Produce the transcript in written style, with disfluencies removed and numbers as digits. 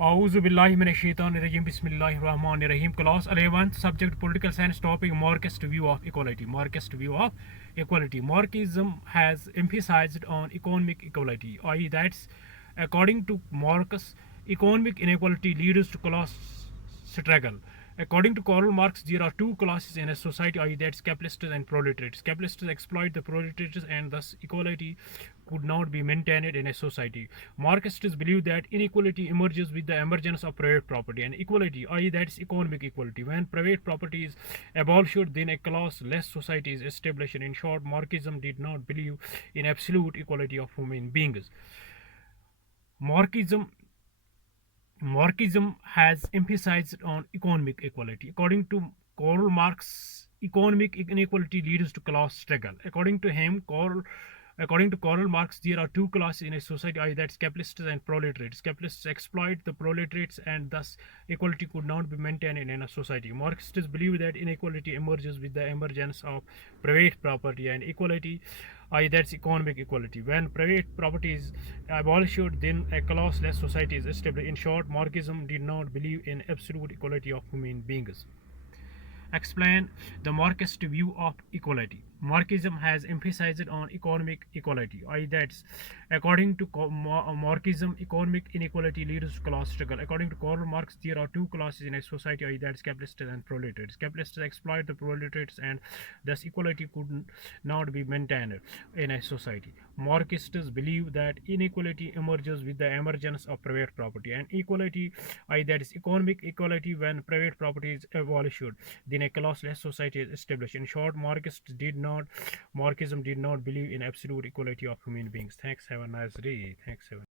Auzu billahi minash shaitanir rajim. Bismillahir rahmanir rahim. Class 11th, subject political science, topic Marxist view of equality. Marxist view of equality. Marxism has emphasized on economic equality, i.e., that's according to Marx, economic inequality leads to class struggle. According to Karl Marx, there are two classes in a society, i.e., that's capitalists and proletariats. Capitalists exploit the proletariats, and thus equality could not be maintained in a society. Marxists believe that inequality emerges with the emergence of private property, and equality, i.e., that's economic equality. When private property is abolished, then a class-less society is established. In short, Marxism did not believe in absolute equality of human beings. Marxism Marxism has emphasized on economic equality. According to Karl Marx, economic inequality leads to class struggle. According to Karl Marx, there are two classes in a society, that's capitalists and proletariats. Capitalists exploit the proletariats, and thus equality could not be maintained in a society. Marxists believe that inequality emerges with the emergence of private property, and equality, that's economic equality. When private property is abolished, then a classless society is established. In short, Marxism did not believe in absolute equality of human beings. Explain the Marxist view of equality. Marxism has emphasized on economic equality. That's according to Marxism, economic inequality leads to class struggle. According to Karl Marx, there are two classes in a society, that's capitalists and proletariats. Capitalists exploit the proletariats, and thus equality could not be maintained in a society. Marxists believe that inequality emerges with the emergence of private property, and equality, that is economic equality, when private property is abolished, then a classless society is established. In short, Marxism did not believe in absolute equality of human beings. Thanks. Have a nice day. Thanks.